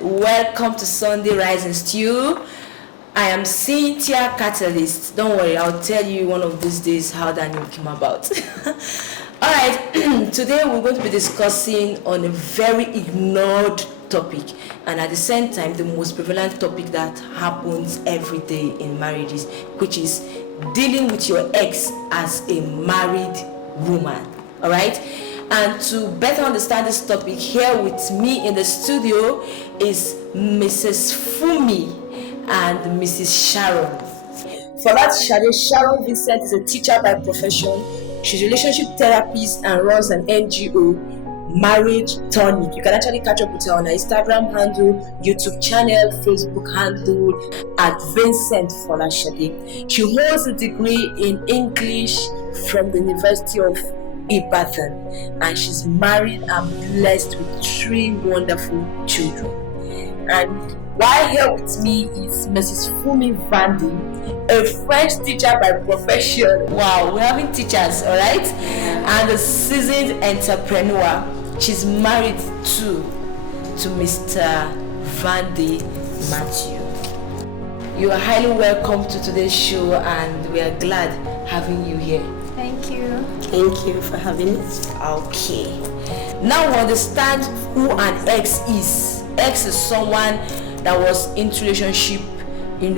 welcome to Sunday Rise and Stew. I am Cynthia Catalyst. Don't worry, I'll tell you one of these days how that name came about. Alright, today we're going to be discussing on a very ignored topic, and at the same time the most prevalent topic that happens every day in marriages, which is dealing with your ex as a married woman. Alright, and to better understand this topic, here with me in the studio is Mrs. Fumi and Mrs. Sharon. For that, Sharon Vincent is a teacher by profession. She's a relationship therapist and runs an NGO, Marriage Tonic. You can actually catch up with her on her Instagram handle, YouTube channel, Facebook handle at Vincent Folashade. She holds a degree in English from the University of Ibadan, and she's married and blessed with 3 wonderful children. And while here with me is Mrs. Fumi Vandy, a French teacher by profession. Wow, we're having teachers, all right? And a seasoned entrepreneur. She's married to Mr. Vandy Matthew. You are highly welcome to today's show, and we are glad having you here. Thank you. Thank you for having me. Okay. Now we understand who an ex is. Ex is someone that was in relationship, you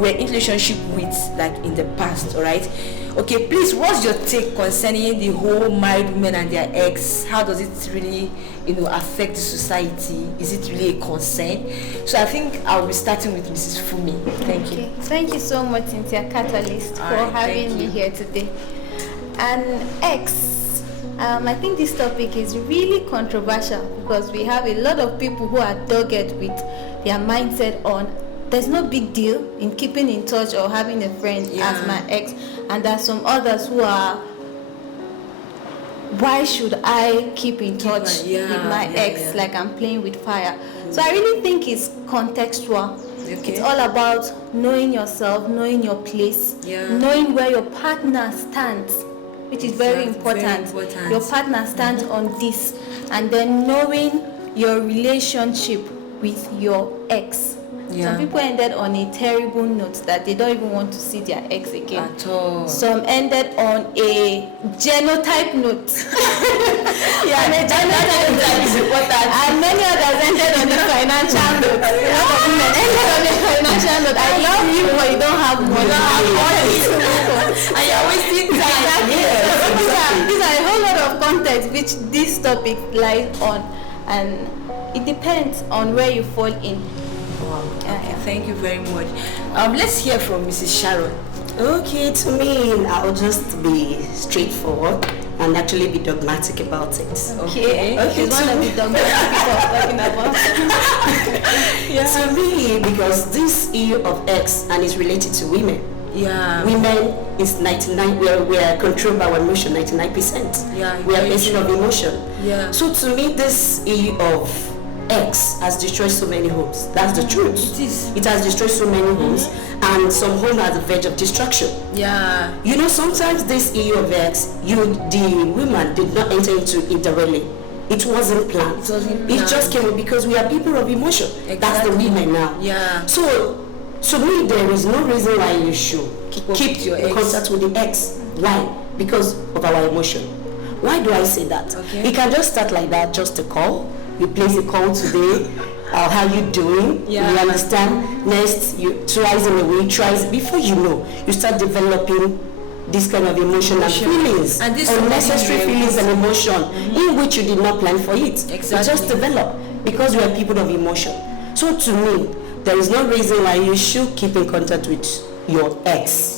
were in relationship with, like in the past, all right? Okay, please, what's your take concerning the whole married women and their ex? How does it really, affect the society? Is it really a concern? So I think I'll be starting with Mrs. Fumi. Thank you. Thank you so much, Cynthia Catalyst, for having me here today. And ex, I think this topic is really controversial because we have a lot of people who are dogged with their mindset on there's no big deal in keeping in touch or having a friend as my ex, and there are some others who are, why should I keep in touch with my ex like I'm playing with fire? So I really think it's contextual. Okay. It's all about knowing yourself, knowing your place, knowing where your partner stands, which is very important. Your partner stands on this, and then knowing your relationship with your ex. Some people ended on a terrible note that they don't even want to see their ex again. At all. Some ended on a genotype note. And a genotype note is important. And many others ended on a financial note. A lot of women ended on a financial note. I love you, but you don't have money. And you're wasting time. These are a whole lot of context which this topic lies on, and it depends on where you fall in. Wow. Okay, thank you very much. Let's hear from Mrs. Sharon. Okay, to me, I'll just be straightforward and actually be dogmatic about it. Okay. She's one of the dogmatic people talking about. To me, because this issue of ex and is related to women. Women is 99. We are controlled by our emotion 99%. We are based of emotion. So to me, this issue of X has destroyed so many homes. That's the truth. It is. It has destroyed so many homes, and some homes are at the verge of destruction. Sometimes this issue of X, the women did not enter into it directly. It wasn't planned. It just came because we are people of emotion. Exactly. That's the women now. So to me, there is no reason why you should keep your contact with the ex. Why? Because of our emotion. Why do I say that? It can just start like that, just a call. You place a call today, how you doing? You understand? Next, you twice in a week, before you know, you start developing this kind of emotion and feelings, and this unnecessary feelings and emotion in which you did not plan for it. Exactly. It just develop because we are people of emotion. So to me, there is no reason why you should keep in contact with your ex.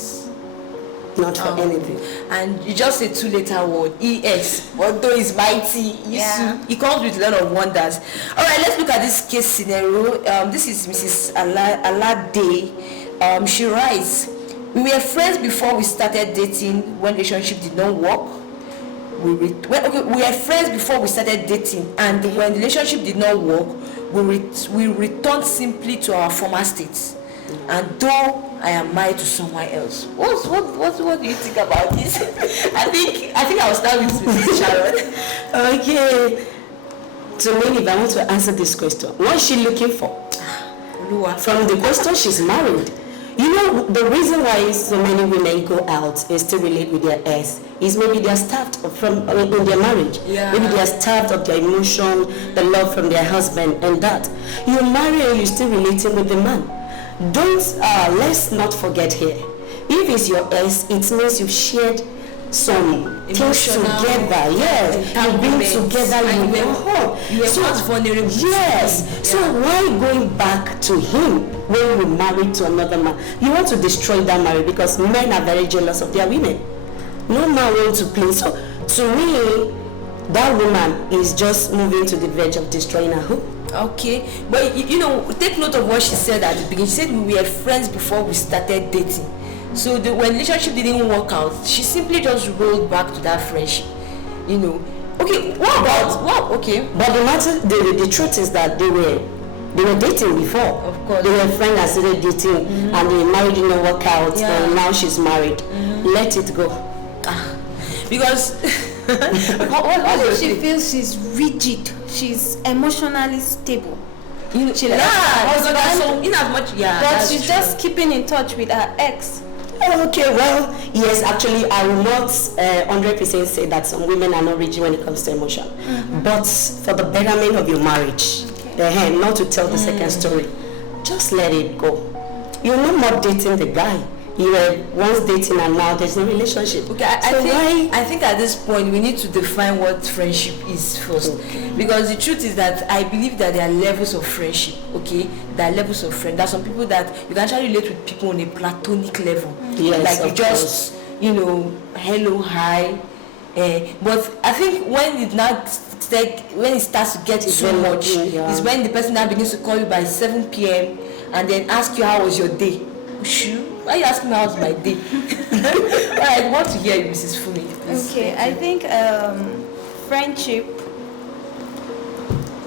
Not for anything. And you just say 2-letter word, EX, although it's mighty, it comes with a lot of wonders. Alright, let's look at this case scenario. This is Mrs. Alade. She writes, we were friends before we started dating when relationship did not work. We were friends before we started dating, and when the relationship did not work, we returned simply to our former states. And though I am married to someone else, what do you think about this? I think I'll start with Mrs. Sharon. Okay. to me, if I want to answer this question, what is she looking for? From the question, she's married. You know, the reason why so many women go out and still relate with their ex is maybe they're starved from in their marriage. Yeah. Maybe they're starved of their emotion, the love from their husband, and that. You marry and you're still relating with the man. Don't, let's not forget here. If it's your ex, it means you've shared some things together. Yes, you've been together. You were vulnerable. Yes. Yeah. So why going back to him when you married to another man? You want to destroy that marriage because men are very jealous of their women. No man wants to play. So to me, that woman is just moving to the verge of destroying her home. Okay, but you know, take note of what she said at the beginning. She said we were friends before we started dating. So when relationship didn't work out, she simply just rolled back to that friendship. You know. Okay, what about what? Okay. But the truth is that they were dating before. Of course. They were friends and started dating, and the marriage didn't work out. Yeah. And now she's married. Let it go. Because what if she feels she's rigid? She's emotionally stable. She but she's just keeping in touch with her ex. Okay, well, yes, actually, I will not 100% say that some women are not rigid when it comes to emotion. But for the betterment of your marriage, not to tell the second story, just let it go. You're no more dating the guy. You were once dating and now there's no relationship. Okay, I think at this point we need to define what friendship is first. Okay. Because the truth is that I believe that there are levels of friendship, okay? There are levels of friend. There are some people that you can actually relate with people on a platonic level. Yes, like you just, hello, hi. But I think when it starts to get too much, is when the person now begins to call you by 7 p.m. and then ask you how was your day. Why are you asking me how's my day? I want to hear you, Mrs. Fumi. Okay, I think friendship,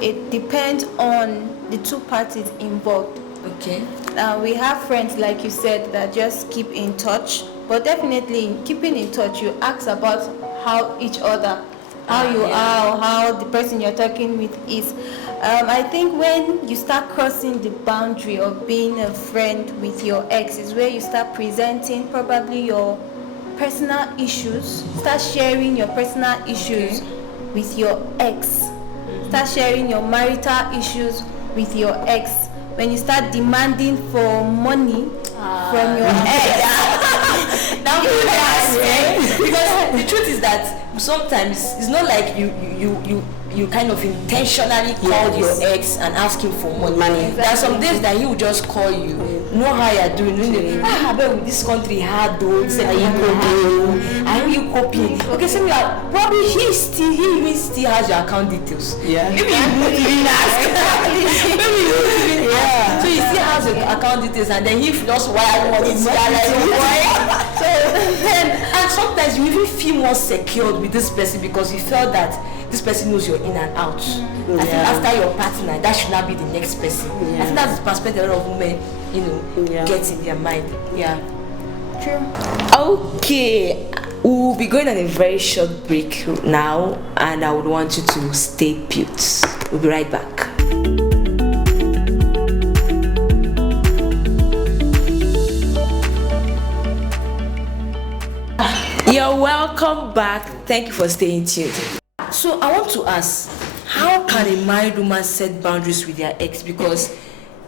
it depends on the two parties involved. Okay. We have friends, like you said, that just keep in touch. But definitely in keeping in touch, you ask about how each other, how you are, or how the person you're talking with is. I think when you start crossing the boundary of being a friend with your ex is where you start presenting probably your personal issues, start sharing your personal issues with your ex, start sharing your marital issues with your ex. When you start demanding for money from your ex. Because the truth is that sometimes it's not like you kind of intentionally called your ex and ask him for money. Exactly. There are some days that he will just call you, know how you're doing. With this country hard though. Are you copying? Okay, so probably he even still has your account details. Yeah. Maybe you won't even ask. So he still has your account details and then he just wire money to and sometimes you even feel more secured with this person because you felt that this person knows you're in and out. I think after your partner, that should not be the next person. I think that's the perspective a lot of women, get in their mind. Yeah. True. Okay. We'll be going on a very short break now, and I would want you to stay put. We'll be right back. You're welcome back. Thank you for staying tuned. So I want to ask, how can a married woman set boundaries with their ex? Because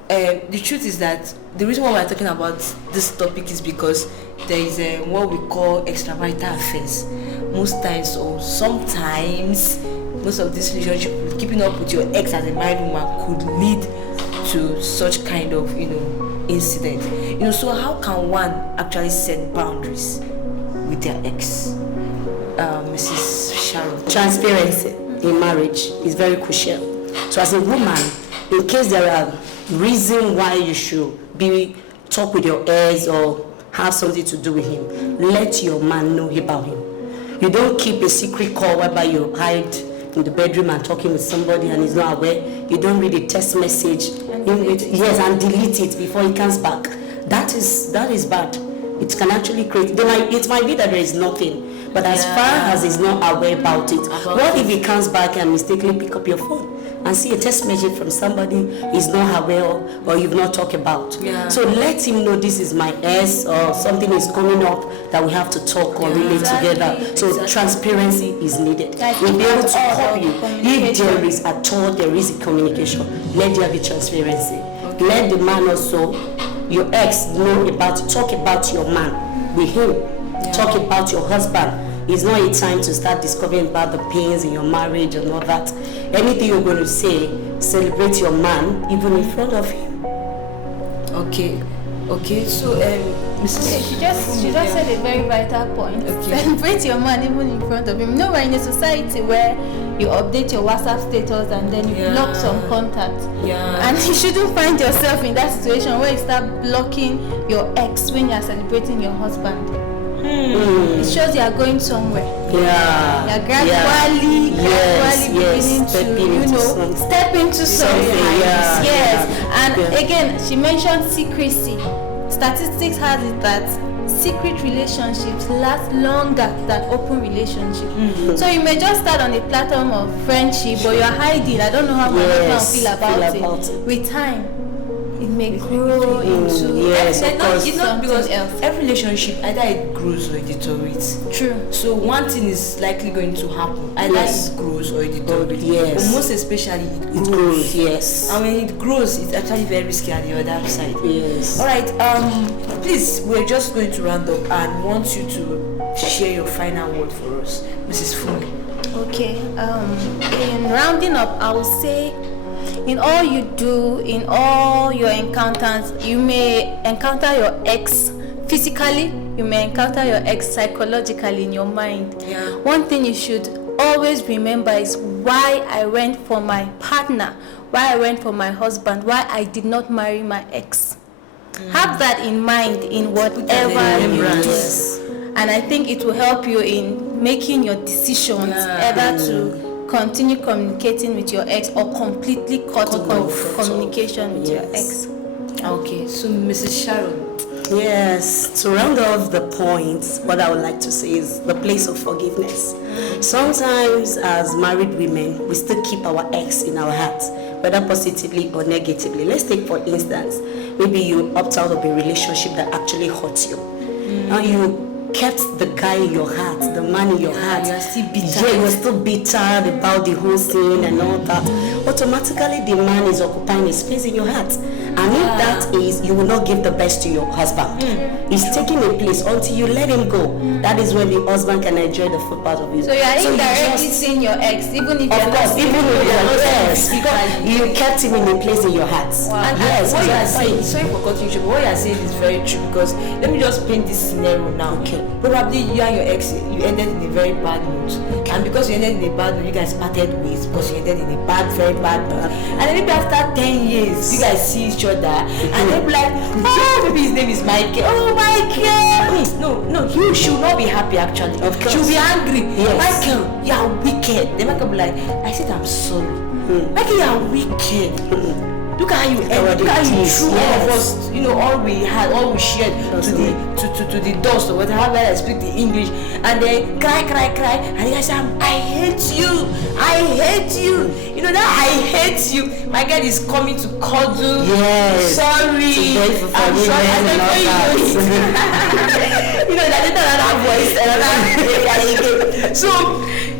the truth is that the reason why we're talking about this topic is because there is what we call extramarital affairs. Most times or sometimes, most of this relationship, keeping up with your ex as a married woman could lead to such kind of incident. So how can one actually set boundaries with their ex? Mrs. Sharon. Transparency in marriage is very crucial. So as a woman, in case there are reasons why you should talk with your ex or have something to do with him, let your man know about him. You don't keep a secret call whereby you hide in the bedroom and talking with somebody and he's not aware. You don't read a text message and delete it before he comes back. That is bad. It can actually create. It might be that there is nothing, but as far as he's not aware about it, what if he comes back and mistakenly pick up your phone and see a text message from somebody is not well or you've not talked about. Yeah. So let him know this is my ex or something is coming up that we have to talk or relate together. So transparency is needed. We'll be able to help you. If there is at all there is a communication, let there be transparency. Okay. Let the man also, your ex, know about, talk about your man with him. Yeah. Talk about your husband. It's not a time to start discovering about the pains in your marriage and all that. Anything you're going to say, celebrate your man even in front of him. Okay. So Mrs. She just said a very vital point. Okay. Celebrate your man even in front of him. You know, we're in a society where you update your WhatsApp status and then you block some contacts. Yeah. And you shouldn't find yourself in that situation where you start blocking your ex when you are celebrating your husband. It shows you are going somewhere. Yeah. You are gradually beginning to, step into something. Yes. And again, she mentioned secrecy. Statistics has it that secret relationships last longer than open relationships. So you may just start on a platform of friendship, but you're hiding. I don't know how my husband feel about it. With time, it may grow into because every relationship either it grows or it deteriorates. True. So one thing is likely going to happen. Either it grows or it deteriorates. Yes. But most especially it grows. Yes. And when it grows, it's actually very risky at the other side. Yes. All right. Please, we're just going to round up and want you to share your final word for us, Mrs. Funmi. Okay. In rounding up, I will say, in all you do, in all your encounters, you may encounter your ex physically, you may encounter your ex psychologically in your mind. Yeah. One thing you should always remember is why I went for my partner, why I went for my husband, why I did not marry my ex. Have that in mind in whatever you do. And I think it will help you in making your decisions either to continue communicating with your ex or completely cut off communication with your ex. Okay, so Mrs. Sharon. Yes, to round off the points, what I would like to say is the place of forgiveness. Sometimes as married women, we still keep our ex in our hearts, whether positively or negatively. Let's take for instance, maybe you opt out of a relationship that actually hurts you. Now you kept the guy in your heart, the man in your heart. You're still bitter. Yeah, you're still bitter about the whole thing and all that. Automatically, the man is occupying a space in your heart. And if that is, you will not give the best to your husband. He's taking a place until you let him go. That is when the husband can enjoy the full part of you. So you are indirectly seeing your ex, even if of course, even if you're not ex, because you kept him in a place in your heart. Wow. And yes, what you are saying, sorry for cutting you, but what you are saying is very true, because let me just paint this scenario now. Okay. Probably you and your ex, you ended in a very bad mood. Okay. And because you ended in a bad mood, you guys parted ways because you ended in a very bad mood. And then maybe after 10 years, you guys see each other and they'll be like, oh, maybe his name is Michael. Oh, Michael! No, you should not be happy actually. Of course. She'll be angry. Yes. Michael, you are wicked. Then Michael will be like, I said I'm sorry. Michael, you are wicked. Look at how you threw all of us, all we had, all we shared to the dust or whatever. I speak the English, and then cry, and you guys say, I hate you. That I hate you. My God is coming to cuddle. Yes. Sorry. I'm sorry. That voice. So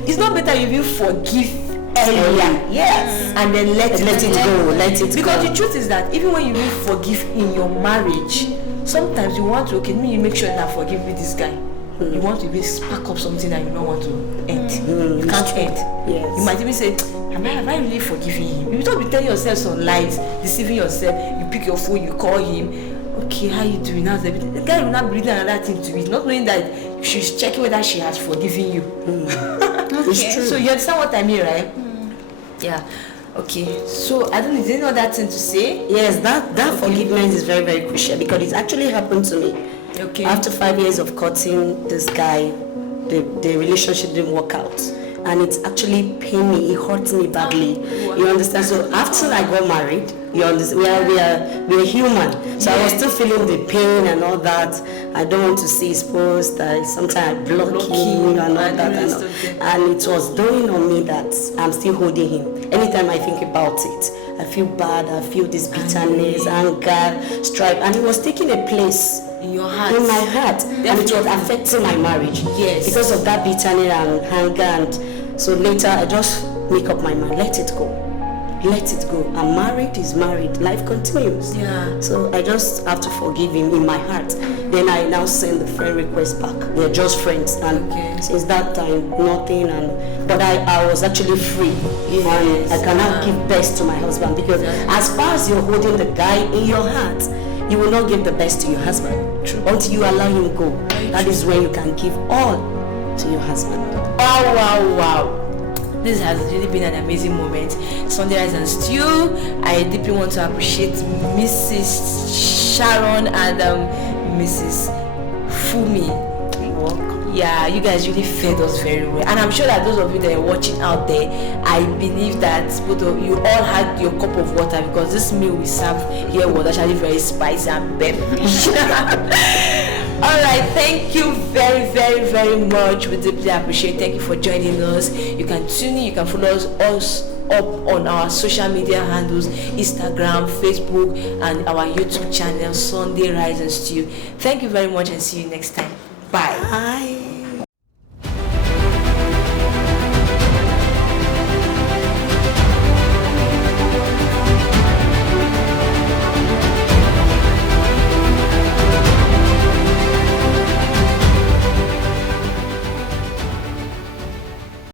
it's not better if you forgive earlier, yes, and then let it go. Because the truth is that even when you really forgive in your marriage, sometimes you want to you make sure that forgive me this guy. You want to spark up something that you don't want to end. You can't end. Yes. You might even say, have I really forgiven him? You don't be telling yourself some lies, deceiving yourself. You pick your phone, you call him. Okay, how you doing? How's everything? The guy will not breathe another thing to it, not knowing that she's checking whether she has forgiven you. Okay. It's true. So you understand what I mean, right? Yeah. Okay. So I don't know. Is there any other thing to say? Yes, that forgiveness is very, very crucial because it actually happened to me. Okay. After 5 years of courting this guy, the relationship didn't work out, and it actually pained me. It hurt me badly. Wow. You understand? So after I got married, You understand? We are human. So I was still feeling the pain and all that. I don't want to see his post. Sometimes I block him and all that. And it was dawning on me that I'm still holding him. Anytime I think about it, I feel bad. I feel this bitterness, anger, strife. And it was taking a place in your heart. In my heart. Definitely. And it was affecting my marriage. Yes. Because of that bitterness and anger. And so later I just make up my mind. Let it go. Let it go. I'm married, he's married. Life continues. Yeah. So I just have to forgive him in my heart. Then I now send the friend request back. We're just friends. And since that time, nothing. But I was actually free. Yes. And I can now give best to my husband. Because as far as you're holding the guy in your heart, you will not give the best to your husband. True. Until you allow him go. That is when you can give all to your husband. Oh, wow. This has really been an amazing moment. Sunday Rise and Stew. I deeply want to appreciate Mrs. Sharon and Mrs. Fumi. Yeah, you guys really fed us very well. And I'm sure that those of you that are watching out there, I believe that both of you all had your cup of water, because this meal we served here was actually very spicy and pepperish. Alright, thank you very, very, very much. We deeply appreciate. Thank you for joining us. You can tune in, you can follow us up on our social media handles, Instagram, Facebook, and our YouTube channel, Sunday Rise and Stew. Thank you very much and see you next time. Bye. Bye.